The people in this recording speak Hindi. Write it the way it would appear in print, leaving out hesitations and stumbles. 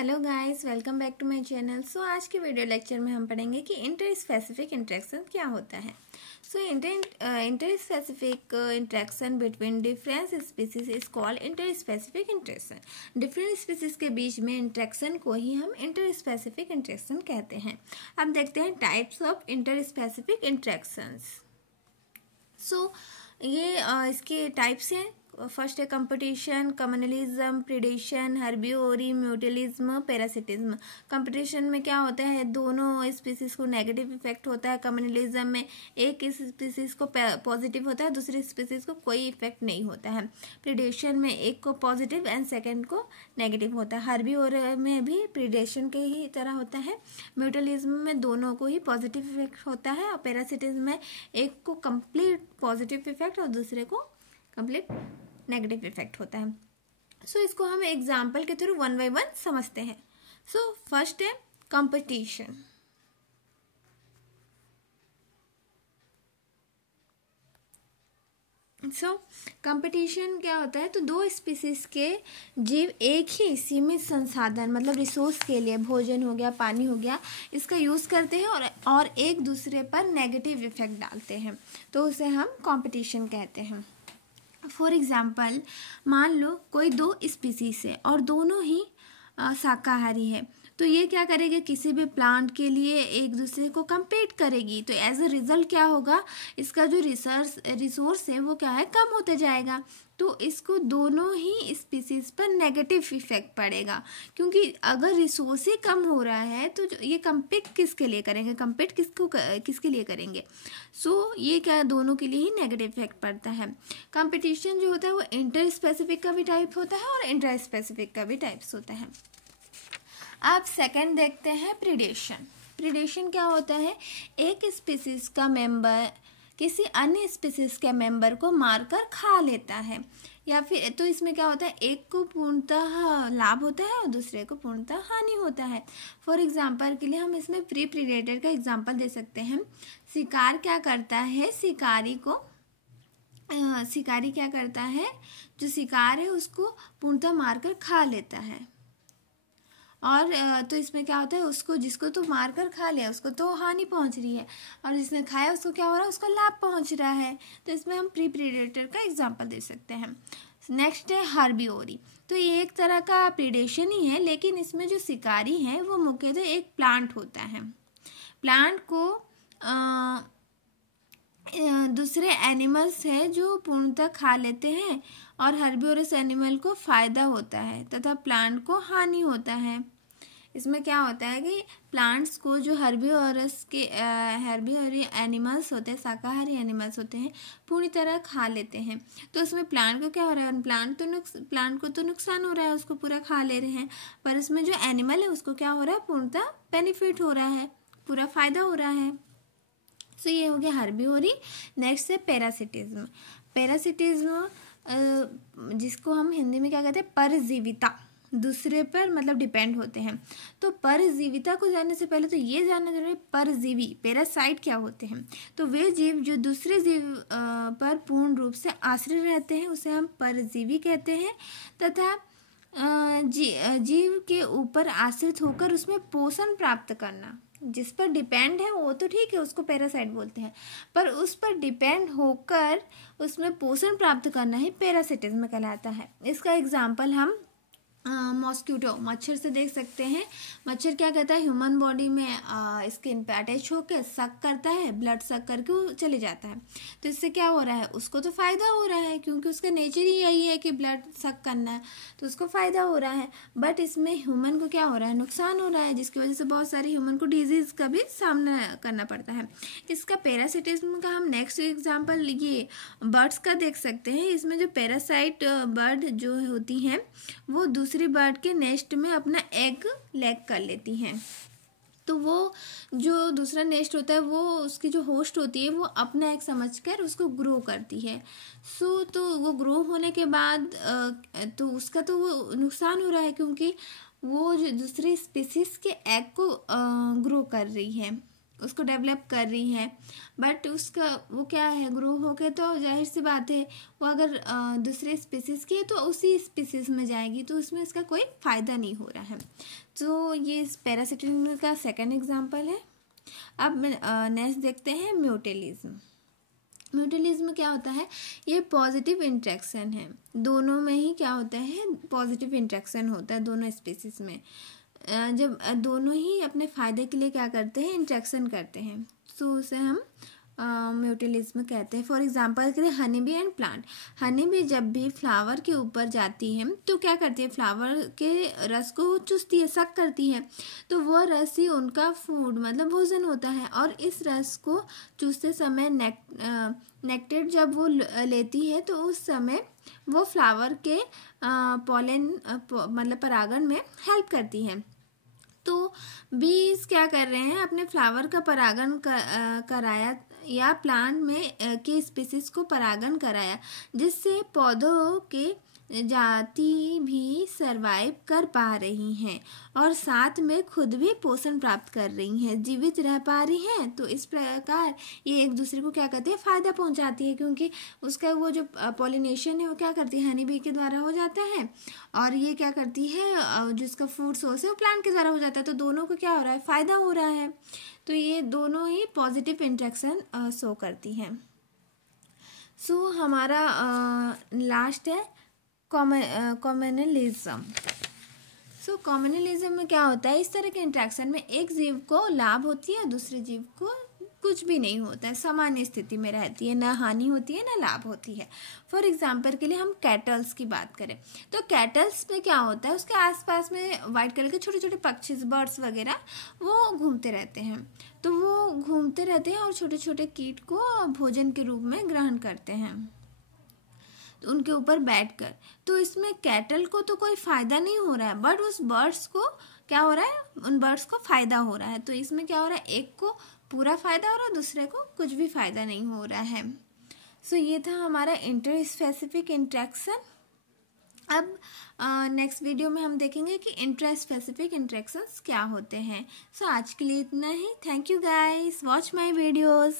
Hello guys, welcome back to my channel. So आज के वीडियो लेक्चर में हम पढ़ेंगे कि इंटर स्पेसिफिक इंटरेक्शन क्या होता है। So inter specific interaction between different species is called inter specific interaction. Different species के बीच में इंटरेक्शन को ही हम इंटर स्पेसिफिक इंटरेक्शन कहते हैं। अब देखते हैं types of inter specific interactions. So ये इसके टाइप्स हैं। फर्स्ट है competition, commensalism, predation, herbivory, mutualism, parasitism. Competition में क्या होता है, दोनों स्पीसीज को नेगेटिव इफेक्ट होता है। कम्युनलिज्म में एक स्पीसीज को पॉजिटिव होता है, दूसरी स्पीसीज को कोई इफेक्ट नहीं होता है। प्रीडेशन में एक को पॉजिटिव एंड सेकेंड को नेगेटिव होता है। हर्बिवोरी में भी प्रीडेशन के ही तरह होता है। म्यूटलिज्म में दोनों को ही पॉजिटिव इफेक्ट होता है और पैरासिटिज्म में एक को कंप्लीट पॉजिटिव इफेक्ट और दूसरे को कंप्लीट नेगेटिव इफेक्ट होता है। सो इसको हम एग्जाम्पल के थ्रू वन बाय वन समझते हैं। सो फर्स्ट है कंपटीशन। सो कंपटीशन क्या होता है, तो दो स्पीसीज के जीव एक ही सीमित संसाधन मतलब रिसोर्स के लिए, भोजन हो गया, पानी हो गया, इसका यूज़ करते हैं और एक दूसरे पर नेगेटिव इफेक्ट डालते हैं, तो उसे हम कंपटीशन कहते हैं। फॉर एग्जाम्पल, मान लो कोई दो स्पीसीज है और दोनों ही शाकाहारी है, तो ये क्या करेगी, किसी भी प्लांट के लिए एक दूसरे को compete करेगी। तो एज अ रिजल्ट क्या होगा, इसका जो रिसोर्स है वो क्या है, कम होते जाएगा। तो इसको दोनों ही स्पीसीज पर नेगेटिव इफेक्ट पड़ेगा, क्योंकि अगर रिसोर्स ही कम हो रहा है तो ये compete किसके लिए करेंगे, compete किसके लिए करेंगे। सो ये क्या, दोनों के लिए ही नेगेटिव इफेक्ट पड़ता है। कंपटीशन जो होता है वो इंटर स्पेसिफिक का भी टाइप होता है और इंट्रा स्पेसिफिक का भी टाइप्स होता है। अब सेकंड देखते हैं प्रीडेशन। प्रीडेशन क्या होता है, एक स्पीसीज का मेंबर किसी अन्य स्पीसीज के मेंबर को मारकर खा लेता है, या फिर तो इसमें क्या होता है, एक को पूर्णतः लाभ होता है और दूसरे को पूर्णतः हानि होता है। फॉर एग्जांपल के लिए हम इसमें प्री प्रीडेटर का एग्जांपल दे सकते हैं। शिकार क्या करता है, शिकारी क्या करता है, जो शिकार है उसको पूर्णतः मारकर खा लेता है। और तो इसमें क्या होता है, उसको जिसको तो मार कर खा लिया उसको तो हानि पहुंच रही है, और जिसने खाया उसको क्या हो रहा है, उसको लाभ पहुंच रहा है। तो इसमें हम प्री प्रीडेटर का एग्जांपल दे सकते हैं। नेक्स्ट है हर्बिवोरी। तो ये एक तरह का प्रीडेशन ही है, लेकिन इसमें जो शिकारी है वो मुख्यतः एक प्लांट होता है। प्लांट को दूसरे एनिमल्स है जो पूर्णतः खा लेते हैं, और हर्बिवोरस एनिमल को फायदा होता है तथा प्लांट को हानि होता है। इसमें क्या होता है कि प्लांट्स को जो हर्बिवोरी एनिमल्स होते हैं, शाकाहारी एनिमल्स होते हैं, पूरी तरह खा लेते हैं। तो उसमें प्लांट को क्या हो रहा है, प्लांट को तो नुकसान हो रहा है, उसको पूरा खा ले रहे हैं, पर उसमें जो एनिमल है उसको क्या हो रहा है, पूर्णतः बेनिफिट हो रहा है, पूरा फायदा हो रहा है। सो ये हो गया हर्बिवोरी। नेक्स्ट है पैरासिटिज्म। पैरासिटिज्म जिसको हम हिंदी में क्या कहते हैं, परजीविता, दूसरे पर मतलब डिपेंड होते हैं। तो परजीविता को जानने से पहले तो ये जानना जरूरी है, परजीवी पैरासाइट क्या होते हैं। तो वे जीव जो दूसरे जीव पर पूर्ण रूप से आश्रित रहते हैं उसे हम परजीवी कहते हैं, तथा जीव के ऊपर आश्रित होकर उसमें पोषण प्राप्त करना, जिस पर डिपेंड है वो तो ठीक है, उसको पैरासाइट बोलते हैं, पर उस पर डिपेंड होकर उसमें पोषण प्राप्त करना ही पैरासिटिज्म कहलाता है। इसका एग्जांपल हम मॉस्किटो, मच्छर से देख सकते हैं। मच्छर क्या करता है, ह्यूमन बॉडी में स्किन पे अटैच होकर सक करता है, ब्लड सक करके वो चले जाता है। तो इससे क्या हो रहा है, उसको तो फ़ायदा हो रहा है, क्योंकि उसका नेचर ही यही है कि ब्लड सक करना है, तो उसको फ़ायदा हो रहा है। बट इसमें ह्यूमन को क्या हो रहा है, नुकसान हो रहा है, जिसकी वजह से बहुत सारे ह्यूमन को डिजीज़ का भी सामना करना पड़ता है। इसका पैरासिटिज्म का हम नेक्स्ट एग्जाम्पल ये बर्ड्स का देख सकते हैं। इसमें जो पैरासाइट बर्ड जो होती हैं वो दूसरी बर्ड के नेस्ट में अपना एग लैग कर लेती हैं। तो वो जो दूसरा नेस्ट होता है वो उसकी जो होस्ट होती है वो अपना एग समझकर उसको ग्रो करती है। तो वो ग्रो होने के बाद तो उसका तो वो नुकसान हो रहा है, क्योंकि वो जो दूसरी स्पीसीज के एग को ग्रो कर रही है, उसको डेवलप कर रही है, बट उसका वो क्या है, ग्रो होके तो जाहिर सी बात है वो अगर दूसरे स्पीसीज़ की है तो उसी स्पीसीज़ में जाएगी, तो उसमें इसका कोई फ़ायदा नहीं हो रहा है। तो ये पैरासिटिज्म का सेकंड एग्जांपल है। अब नेक्स्ट देखते हैं म्यूटेलिज्म। म्यूटेलिज्म क्या होता है, ये पॉजिटिव इंट्रैक्शन है, दोनों में ही क्या होता है, पॉजिटिव इंट्रैक्शन होता है दोनों स्पीसीज में। जब दोनों ही अपने फ़ायदे के लिए क्या करते हैं, इंट्रैक्शन करते हैं, तो उसे हम म्यूटेलिज्म कहते हैं। फॉर एग्जांपल के लिए honey bee and plant. Honey bee जब भी फ्लावर के ऊपर जाती है तो क्या करती है, फ्लावर के रस को चूसती है, सक करती है, तो वह रस ही उनका फूड मतलब भोजन होता है। और इस रस को चूसते समय नेक्टेट जब वो लेती है तो उस समय वो फ्लावर के पॉलन मतलब परागण में हेल्प करती है। तो बीज क्या कर रहे हैं, अपने फ्लावर का परागण कराया या प्लांट में के स्पीसीज को परागण कराया, जिससे पौधों के जाति भी सरवाइव कर पा रही हैं और साथ में खुद भी पोषण प्राप्त कर रही हैं, जीवित रह पा रही हैं। तो इस प्रकार ये एक दूसरे को क्या करती है, फ़ायदा पहुंचाती है, क्योंकि उसका वो जो पॉलिनेशन है वो क्या करती है, हनी बी के द्वारा हो जाता है, और ये क्या करती है, जिसका फूड सोर्स है वो प्लांट के द्वारा हो जाता है। तो दोनों को क्या हो रहा है, फ़ायदा हो रहा है। तो ये दोनों ही पॉजिटिव इंट्रैक्शन शो करती हैं। सो हमारा लास्ट है कॉम्युनलिज्म। सो कॉम्युनलिज्म में क्या होता है, इस तरह के इंट्रैक्शन में एक जीव को लाभ होती है, दूसरे जीव को कुछ भी नहीं होता है, सामान्य स्थिति में रहती है, ना हानि होती है ना लाभ होती है। फॉर एग्जांपल के लिए हम कैटल्स की बात करें तो कैटल्स में क्या होता है, उसके आसपास में वाइट कलर के छोटे छोटे पक्षी, बर्ड्स वगैरह वो घूमते रहते हैं। तो वो घूमते रहते हैं और छोटे छोटे कीट को भोजन के रूप में ग्रहण करते हैं, तो उनके ऊपर बैठकर। तो इसमें कैटल को तो कोई फ़ायदा नहीं हो रहा है, बट उस बर्ड्स को क्या हो रहा है, उन बर्ड्स को फ़ायदा हो रहा है। तो इसमें क्या हो रहा है, एक को पूरा फ़ायदा हो रहा है, दूसरे को कुछ भी फ़ायदा नहीं हो रहा है। सो ये था हमारा इंटर स्पेसिफिक इंट्रैक्शन। अब नेक्स्ट वीडियो में हम देखेंगे कि इंटर स्पेसिफिक इंट्रैक्शंस क्या होते हैं। सो आज के लिए इतना ही। Thank you guys, watch my videos.